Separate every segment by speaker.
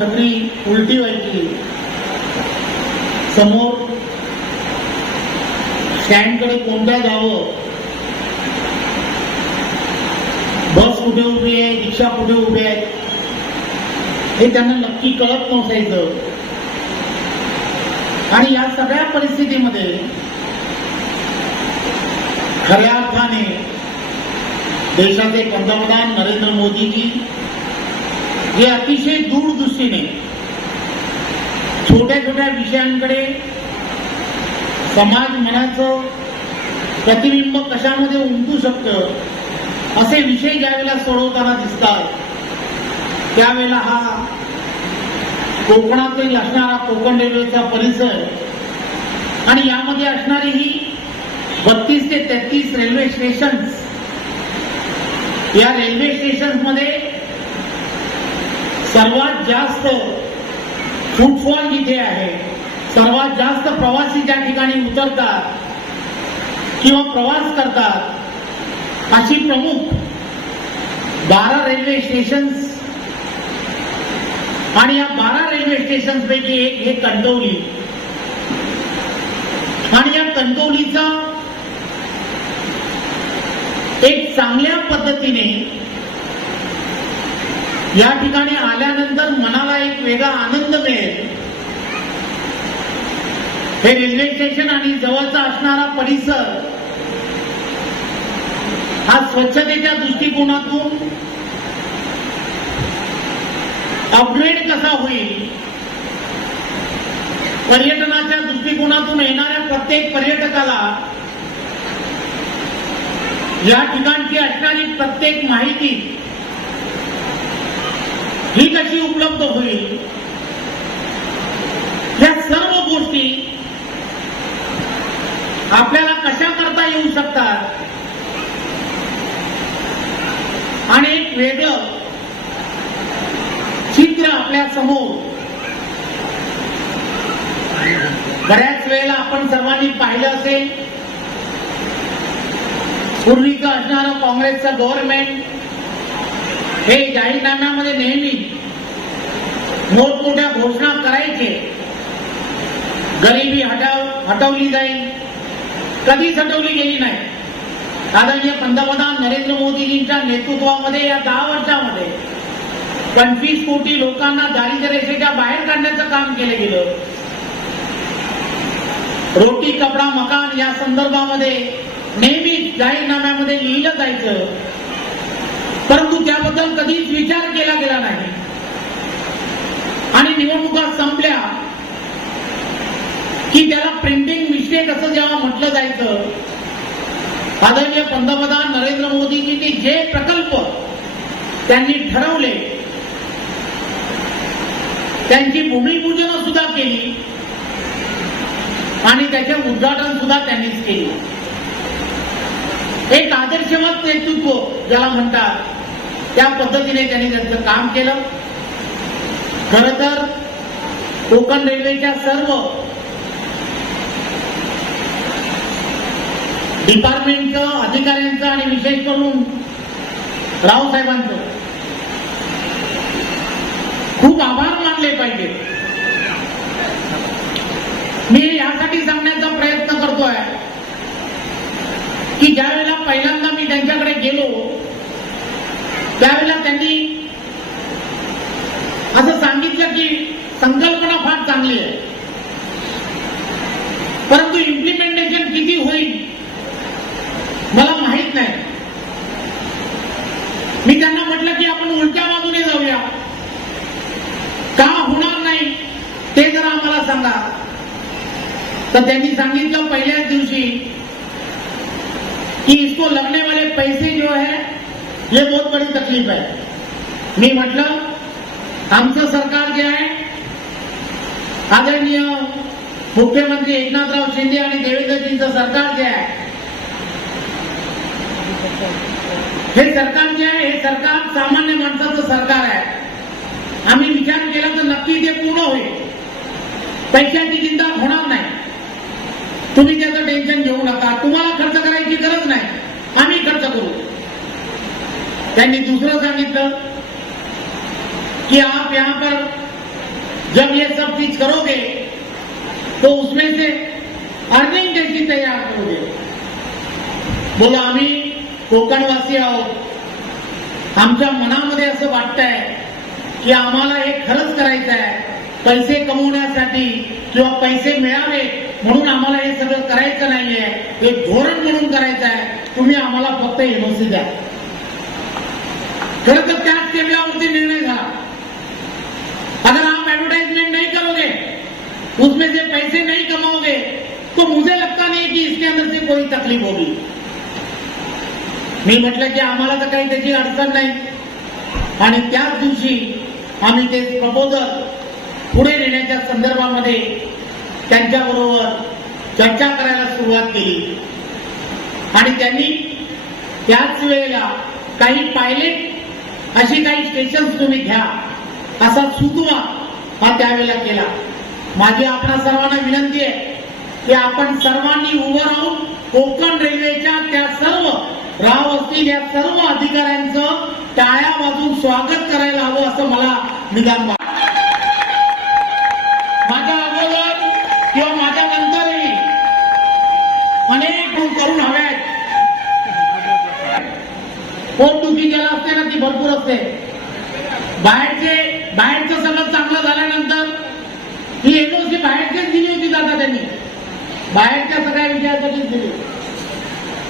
Speaker 1: सगळी उलटी व्हायची. समोर स्टँडकडे कोणत्या जावं? बस कुठे उभी आहे? रिक्षा कुठे उभी आहे हे त्यांना नक्की कळत नसायचं. आणि या सगळ्या परिस्थितीमध्ये खऱ्या अर्थाने देशाचे पंतप्रधान नरेंद्र मोदीजी हे अतिशय दूरदृष्टीने छोट्या छोट्या विषयांकडे समाज मनाचं प्रतिबिंब कशामध्ये उमटू शकतं असे विषय ज्यावेळेला सोडवताना दिसतात त्यावेळेला हा कोकणातील असणारा कोकण रेल्वेचा परिसर आणि यामध्ये असणारी ही बत्तीस ते तेहतीस रेल्वे स्टेशन्स या रेल्वे स्टेशन्समध्ये सर्वात जास्त फुटफॉल जिथे आहे सर्वात जास्त प्रवासी ज्या ठिकाणी उतरतात किंवा प्रवास करतात अशी प्रमुख बारा रेल्वे स्टेशन्स आणि या बारा रेल्वे स्टेशन पैकी एक हे कणकवली आणि या कणकवलीचा एक चांगल्या पद्धतीने या ठिकाणी आल्यानंतर मनाला एक वेगळा आनंद मिळेल. हे रेल्वे स्टेशन आणि जवळचा असणारा परिसर हा स्वच्छतेच्या दृष्टिकोनातून अपग्रेड कसा होईल? पर्यटनाच्या दृष्टिकोनातून येणाऱ्या प्रत्येक पर्यटकाला या ठिकाणची असणारी प्रत्येक माहिती ही कशी उपलब्ध होईल? या सर्व गोष्टी आपल्याला कशा करता येऊ शकतात? आणि एक वेगळं चित्र आपल्यासमोर. बऱ्याच वेळेला आपण सर्वांनी पाहिलं असेल. पूर्वीचं असणारं काँग्रेसचं गव्हर्नमेंट हे जाहीरनाम्यामध्ये नेहमी मोठमोठ्या घोषणा करायचे. गरिबी हटाव हटवली जाईल. कधीच हटवली गेली नाही. आदरणीय पंतप्रधान नरेंद्र मोदीजींच्या नेतृत्वामध्ये या दहा वर्षामध्ये पंचवीस कोटी लोकांना दारिद्र्य रेषेच्या बाहेर काढण्याचं काम केलं गेलं. रोटी कपडा मकान या संदर्भामध्ये नेहमी जाहीरनाम्यामध्ये लिहिलं जायचं. परंतु त्याबद्दल कधीच विचार केला गेला नाही. आणि निवडणुका संपल्या की त्याला प्रिंटिंग मिस्टेक असं जेव्हा म्हटलं जायचं आदरणीय पंतप्रधान नरेंद्र मोदीजींनी जे प्रकल्प त्यांनी ठरवले त्यांची भूमिपूजन सुद्धा केली आणि त्याचे उद्घाटन सुद्धा त्यांनीच केले. एक आदर्शवत नेतृत्व ज्याला म्हणतात त्या पद्धतीने त्यांनी त्यांचं काम केलं. खर तर कोकण रेल्वेच्या सर्व डिपार्टमेंटचं अधिकाऱ्यांचं आणि विशेष करून रावसाहेबांचं खूप आभार मानले पाहिजे. मी यासाठी सांगण्याचा प्रयत्न करतोय की ज्या वेळेला पहिल्यांदा मी त्यांच्याकडे गेलो त्यावेळेला त्यांनी असं सांगितलं की संकल्पना फार चांगली आहे. परंतु इम्प्लिमेंटेशन किती होईल मला माहीत नाही. मी त्यांना म्हटलं की आपण उलट्या बाजूने जाऊया. का होणार नाही ते जरा आम्हाला सांगा. तर त्यांनी सांगितलं पहिल्याच दिवशी की इसको लगने वाले पैसे ये बहुत बड़ी तकलीफ है। मी म्हटलं आमचं सरकार जे आहे आदरणीय मुख्यमंत्री एकनाथराव शिंदे आणि देवेंद्रजींचं सरकार जे आहे हे सरकार जे आहे हे सरकार सामान्य माणसाचं सरकार आहे. आम्ही विचार केला तर नक्की ते पूर्ण होईल. पैशाची चिंता होणार नाही. तुम्ही त्याचं टेन्शन घेऊ नका. तुम्हाला खर्च करायची गरज नाही आम्ही खर्च करू त्यांनी दुसरं सांगितलं कि आप यहाँ पर जब ये सब चीज करोगे तो उसमें से अर्निंग कैसी तैयार करोगे? बोला आम्ही कोकणवासी आहोत आमच्या मनामध्ये असं वाटतंय की आम्हाला हे खरंच करायचं आहे. पैसे कमवण्यासाठी किंवा पैसे मिळावे म्हणून आम्हाला हे सगळं करायचं नाहीये. हे धोरण म्हणून करायचं आहे. तुम्ही आम्हाला फक्त एनओसी द्या. खरं तर त्याच टेबलावरती निर्णय झाला अगर आप एडवर्टाइजमेंट नहीं करोगे उसमें से पैसे नहीं कमाओगे तो मुझे लगता नहीं कि इसके अंदर से कोई तकलीफ होगी। मी म्हटलं की आम्हाला तर काही त्याची अडचण नाही. आणि त्याच दिवशी आम्ही ते प्रपोजल पुढे नेण्याच्या संदर्भामध्ये त्यांच्याबरोबर चर्चा करायला सुरुवात केली. आणि त्यांनी त्याच वेळेला काही पायलट अशी काही स्टेशन तुम्ही घ्या. असा सुतवा हा त्यावेळेला केला. माझी आपल्या सर्वांना विनंती आहे की आपण सर्वांनी उभं राहून कोकण रेल्वेच्या त्या सर्व राव असतील या सर्व अधिकाऱ्यांचं टाळ्या वाजून स्वागत करायला हवं असं मला निदान भरपूर असते. बाहेरचे बाहेरचं सगळं चांगलं झाल्यानंतर ही एनओसी बाहेरचीच दिली होती दादा त्यांनी. बाहेरच्या सगळ्या विषयासाठीच दिली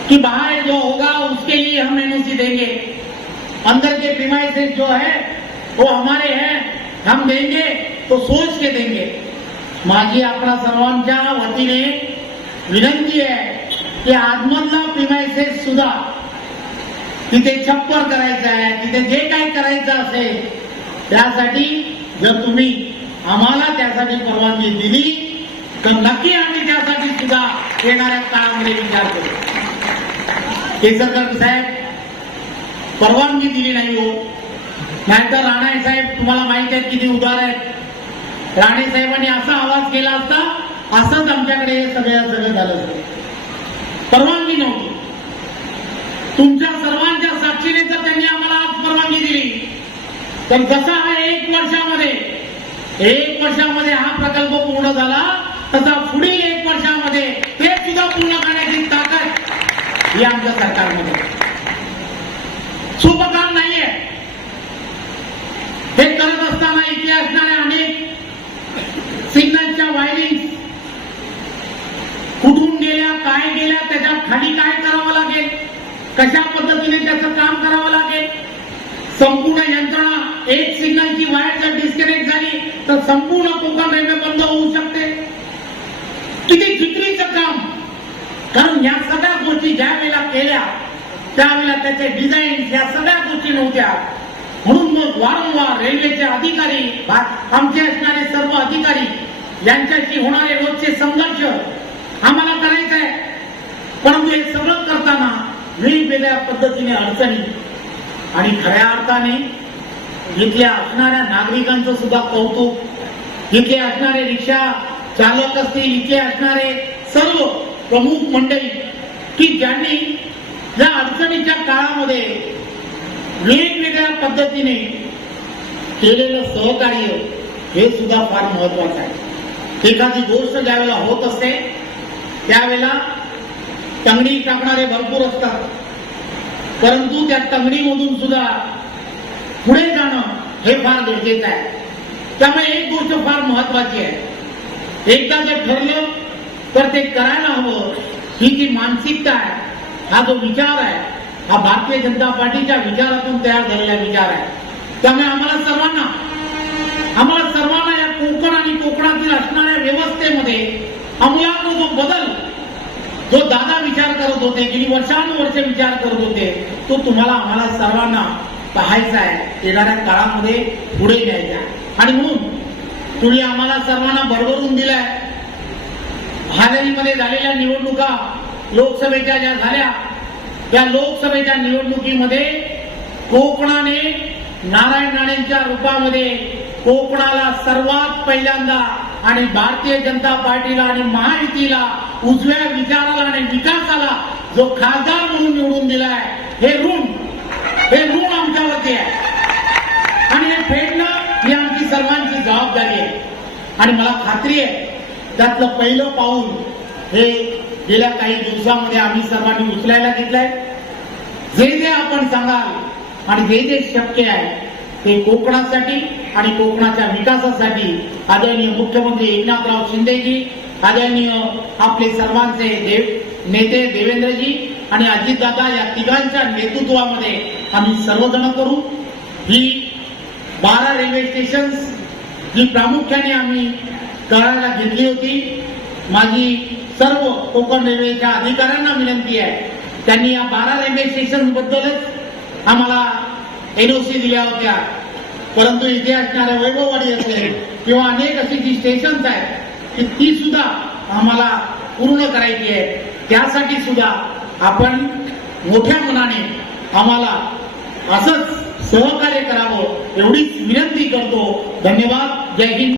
Speaker 1: कि बाहर जो होगा उसके लिए हम एनओसी देंगे. अंदर के प्रीमाइसेस जो है वो हमारे हैं हम देंगे तो सोच के देंगे. माझी आपणा सर्वांच्या वतीने विनंती आहे की आजमधला प्रीमाइसेस सुद्धा तिथे छप्पर करायचं आहे तिथे जे काही करायचं असेल त्यासाठी जर तुम्ही आम्हाला त्यासाठी परवानगी दिली तर नक्की आम्ही त्यासाठी सुद्धा येणाऱ्या काळामध्ये विचार करू. केसरकर साहेब परवानगी दिली नाही हो. नाहीतर राणे साहेब तुम्हाला माहीत आहेत किती उदार आहेत. राणे साहेबांनी असा आवाज केला असता असंच आमच्याकडे हे सगळं सगळं झालं असतं. परवानगी नव्हती. तुमच्या सर्वांच्या साक्षीने तर त्यांनी आम्हाला आज परवानगी दिली. तर जसा हा एक वर्षामध्ये? एक वर्षामध्ये हा प्रकल्प पूर्ण झाला तसा पुढील एक वर्षामध्ये ते सुद्धा पूर्ण करण्याची ताकद ही आमच्या सरकारमध्ये सोपं काम नाहीये. हे करत असताना इथे असणारे अनेक सिग्नलच्या वायरिंग कुठून गेल्या काय गेल्या त्याच्याखाली काय करावं लागेल? कशा पद्धतीने त्याचं काम करावं संपूर्ण यंत्रणा एक सिग्नलची वायर जर डिस्कनेक्ट झाली तर संपूर्ण कोकण रेल्वे बंद होऊ शकते. किती चित्रीचं काम. कारण या सगळ्या गोष्टी ज्या वेळेला केल्या त्यावेळेला त्याचे डिझाईन या सगळ्या गोष्टी नव्हत्या. म्हणून मग वारंवार रेल्वेचे अधिकारी आमचे असणारे सर्व अधिकारी यांच्याशी होणारे रोजचे संघर्ष आम्हाला करायचंय. आहे परंतु हे सगळं करताना वेगवेगळ्या पद्धतीने अडचणी आणि खऱ्या अर्थाने इथल्या असणाऱ्या नागरिकांचं सुद्धा कौतुक इथे असणारे रिक्षा चालक असतील इथे असणारे सर्व प्रमुख मंडळी की ज्यांनी या अडचणीच्या काळामध्ये वेगवेगळ्या पद्धतीने केलेलं सहकार्य हे सुद्धा फार महत्वाचं आहे. एखादी गोष्ट ज्यावेळेला होत असते त्यावेळेला तंगडी टाकणारे भरपूर असतात. परंतु त्या तंगडीमधून सुद्धा पुढे जाणं हे फार गरजेचं आहे. त्यामुळे एक गोष्ट फार महत्वाची आहे. एकदा जर ठरलं तर ते करायला हवं. ही जी मानसिकता आहे हा जो विचार आहे हा भारतीय जनता पार्टीच्या विचारातून तयार झालेला विचार आहे. त्यामुळे आम्हाला सर्वांना आम्हाला सर्वांना या कोकण आणि कोकणातील असणाऱ्या व्यवस्थेमध्ये अमूलाग्र जो दादा विचार करत होते गेली वर्षानुवर्ष विचार करत होते तो तुम्हाला आम्हाला सर्वांना पाहायचा आहे. येणाऱ्या काळामध्ये पुढे न्यायचा आणि म्हणून तुम्ही आम्हाला सर्वांना भरभरून दिलाय. हालरीमध्ये झालेल्या निवडणुका लोकसभेच्या ज्या झाल्या त्या लोकसभेच्या निवडणुकीमध्ये कोकणाने नारायण राणेंच्या रूपामध्ये कोकणाला सर्वात पहिल्यांदा आणि भारतीय जनता पार्टीला आणि महायुतीला उजव्या विचाराला आणि विकासाला जो खासदार म्हणून निवडून दिलाय हे ऋण हे ऋण आमच्यावरती आहे. आणि हे फेडणं ही आमची सर्वांची जबाबदारी आहे. आणि मला खात्री आहे त्यातलं पहिलं पाऊल हे गेल्या काही दिवसामध्ये आम्ही सर्वांनी उचलायला घेतलंय. जे जे आपण सांगाल आणि जे जे शक्य आहे हे कोकणासाठी आणि कोकणाच्या विकासासाठी आदरणीय मुख्यमंत्री एकनाथराव शिंदेजी आदरणीय आपले सर्वांचे देव नेते देवेंद्रजी आणि अजितदादा या तिघांच्या नेतृत्वामध्ये आम्ही सर्वजण करू. ही बारा रेल्वे स्टेशन जी प्रामुख्याने आम्ही करायला घेतली होती. माझी सर्व कोकण रेल्वेच्या अधिकाऱ्यांना विनंती आहे. त्यांनी या बारा रेल्वे स्टेशन बद्दलच आम्हाला एनओसी दिल्या होत्या. परंतु इथे असणाऱ्या वैभववाडी असेल किंवा अनेक अशी जी स्टेशन्स आहेत की ती सुद्धा आम्हाला पूर्ण करायची आहे. त्यासाठी सुद्धा आपण मोठ्या मनाने आम्हाला असंच सहकार्य करावं एवढीच विनंती करतो. धन्यवाद. जय हिंद.